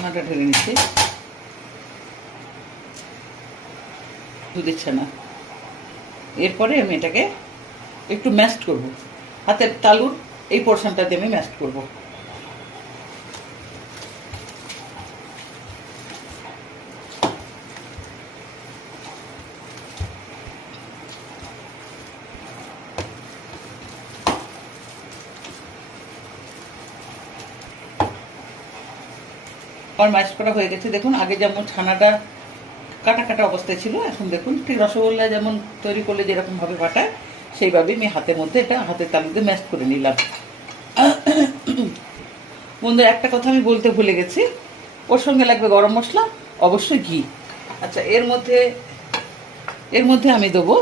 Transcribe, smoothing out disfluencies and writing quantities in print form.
ছানাটা ঢেলে নিচ্ছি, দুধের ছানা। এরপরে আমি এটাকে একটু ম্যাশড করব, হাতের তালুর এই পোর্শনটা দিয়ে আমি ম্যাশড করব। আমার ম্যাশ করা হয়ে গেছে। দেখুন আগে যেমন ছানাটা কাটা কাটা অবস্থায় ছিল, এখন দেখুন ঠিক রসগোল্লা যেমন তৈরি করলে যেরকমভাবে কাটায় সেইভাবেই আমি হাতের মধ্যে এটা হাতের তালুতে ম্যাশ করে নিলাম। বন্ধুরা, একটা কথা আমি বলতে ভুলে গেছি, ওর সঙ্গে লাগবে গরম মশলা, অবশ্যই ঘি। আচ্ছা, এর মধ্যে আমি দেবো